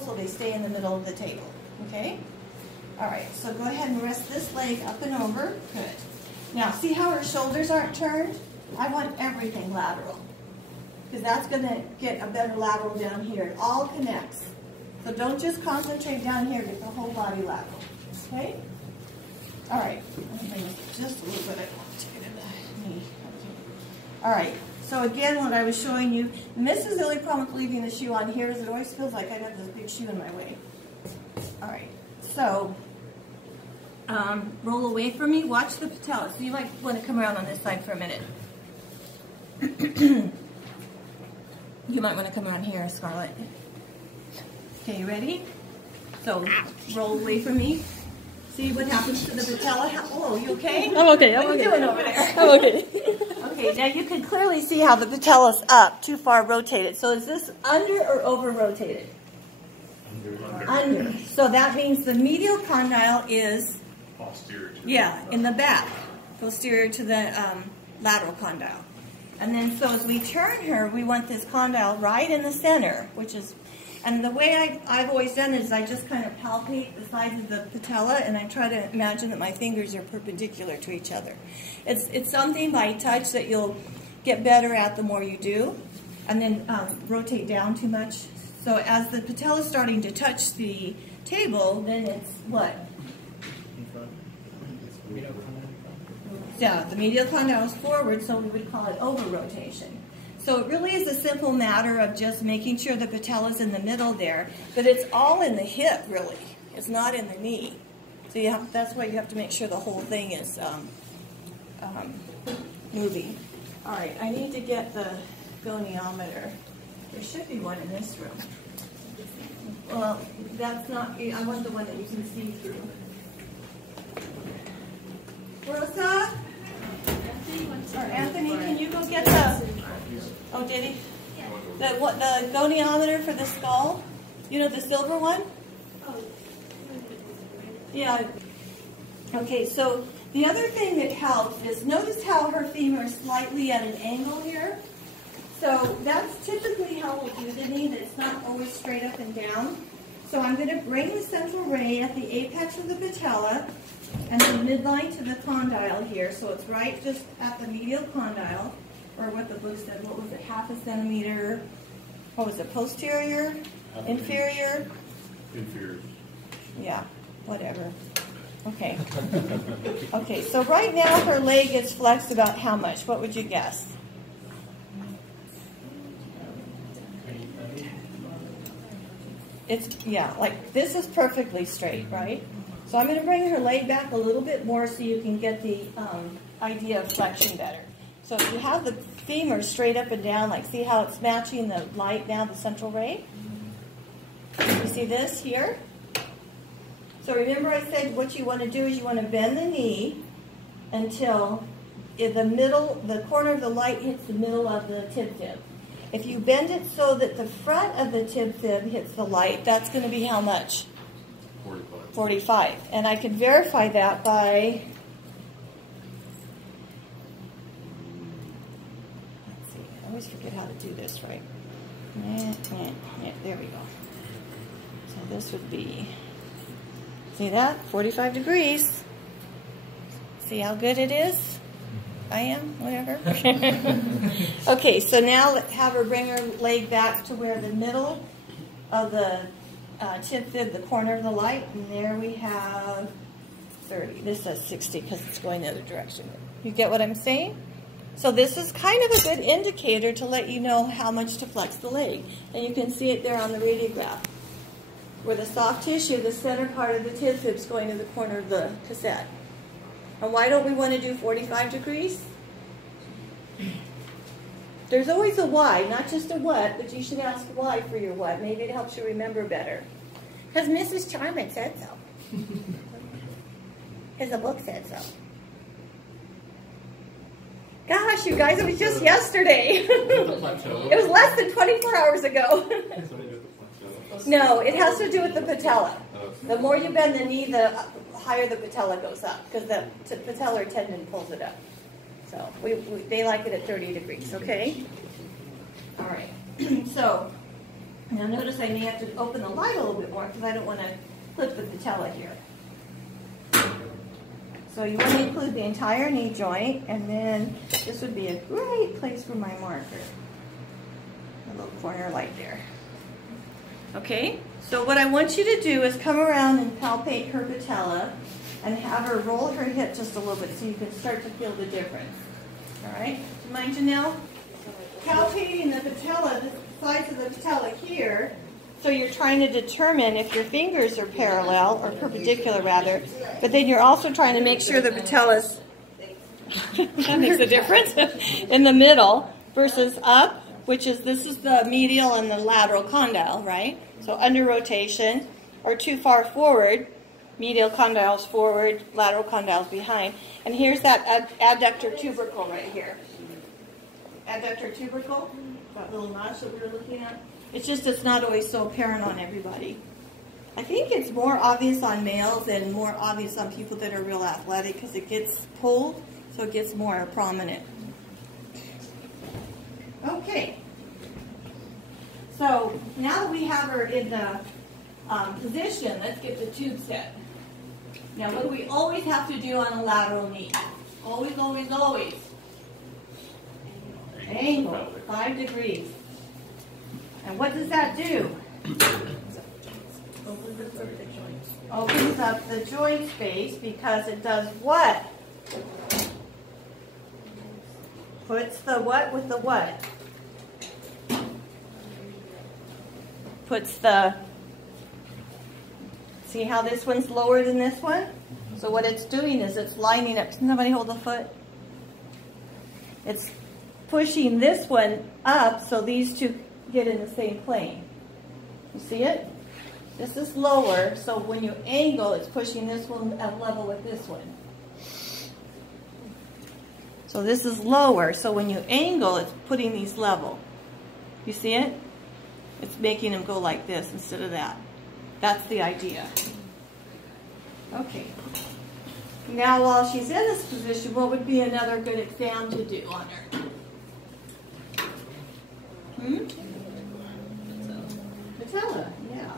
so they stay in the middle of the table, okay? All right, so go ahead and rest this leg up and over. Good. Now, see how her shoulders aren't turned? I want everything lateral, because that's going to get a better lateral down here. It all connects. So don't just concentrate down here, get the whole body lateral, okay? All right, just a little bit. I want to get in the knee. All right, so again, what I was showing you, and this is the only problem with leaving the shoe on here, is it always feels like I have this big shoe in my way. All right, so roll away from me, watch the patella. So you might want to come around on this side for a minute. You might want to come around here, Scarlett. Okay, you ready? So roll away from me. See what happens to the patella? Oh, you okay? I'm okay. What are you doing over there? I'm okay. Okay, now you can clearly see how the patella's up, too far rotated. So is this under or over rotated? Under. So that means the medial condyle is posterior. In the back, posterior to the lateral condyle. And then so as we turn her, we want this condyle right in the center, which is, and the way I've always done it is I just kind of palpate the sides of the patella and I try to imagine that my fingers are perpendicular to each other. It's something by touch that you'll get better at the more you do, and then rotate down too much. So as the patella is starting to touch the table, then it's what? Yeah, the medial condyle is forward, so we would call it over-rotation. So it really is a simple matter of just making sure the patella is in the middle there, but it's all in the hip, really. It's not in the knee. So that's why you have to make sure the whole thing is moving. All right, I need to get the goniometer. There should be one in this room. Well, that's not, I want the one that you can see through. Rosa? Or Anthony, can you go get the, oh, did he? The goniometer for the skull? You know, the silver one? Yeah. Okay, so the other thing that helps is notice how her femur is slightly at an angle here. So that's typically how we'll do the knee, that it's not always straight up and down. So I'm going to bring the central ray at the apex of the patella and the midline to the condyle here. So it's right just at the medial condyle, or what the book said, what was it, half a centimeter, what was it, posterior, inferior? Inferior. Yeah, whatever. Okay. Okay, so right now her leg is flexed about how much? What would you guess? It's, yeah, like this is perfectly straight, right? So I'm going to bring her leg back a little bit more so you can get the idea of flexion better. So if you have the femur straight up and down, like see how it's matching the light now, the central ray? You see this here? So remember I said what you want to do is you want to bend the knee until the corner of the light hits the middle of the tib fib. If you bend it so that the front of the tib fib hits the light, that's going to be how much? 45. 45. And I can verify that by, let's see, I always forget how to do this, right? There we go. So this would be, see that? 45 degrees. See how good it is? I am, whatever. Okay, so now have her bring her leg back to where the middle of the tib fib, the corner of the light, and there we have 30. This says 60 because it's going the other direction. You get what I'm saying? So this is kind of a good indicator to let you know how much to flex the leg. And you can see it there on the radiograph, where the soft tissue, the center part of the tib fib, is going to the corner of the cassette. And why don't we want to do 45 degrees? There's always a why, not just a what, but you should ask why for your what. Maybe it helps you remember better. Because Mrs. Charman said so. Because the book said so. Gosh, you guys, it was just yesterday. It was less than 24 hours ago. No, it has to do with the patella. The more you bend the knee, the higher the patella goes up, because the patellar tendon pulls it up. So they like it at 30 degrees, okay? All right. So Now notice I may have to open the light a little bit more because I don't want to clip the patella here. So you want to include the entire knee joint, and then this would be a great place for my marker. A little corner light there. Okay, so what I want you to do is come around and palpate her patella and have her roll her hip just a little bit so you can start to feel the difference. All right, do you mind, Janelle? Palpating the patella, the sides of the patella here, so you're trying to determine if your fingers are parallel, or perpendicular rather, but then you're also trying to make sure the patella's, that makes a difference, in the middle versus up, which is, this is the medial and the lateral condyle, right? So under rotation, or too far forward, medial condyles forward, lateral condyles behind. And here's that adductor tubercle right here. Adductor tubercle, that little notch that we were looking at. It's not always so apparent on everybody. I think it's more obvious on males and more obvious on people that are real athletic because it gets pulled, so it gets more prominent. Okay. So now that we have her in the position, let's get the tube set. Now what do we always have to do on a lateral knee? Always, always, always. Angle, 5 degrees. And what does that do? Opens up the joint space because it does what? Puts the what with the what? Puts the, see how this one's lower than this one? So what it's doing is it's lining up. Can somebody hold the foot? It's pushing this one up so these two get in the same plane. You see it? This is lower, so when you angle, it's pushing this one at level with this one. So this is lower, so when you angle, it's putting these level. You see it? It's making them go like this instead of that. That's the idea. Okay. Now while she's in this position, what would be another good exam to do on her? Patella, yeah.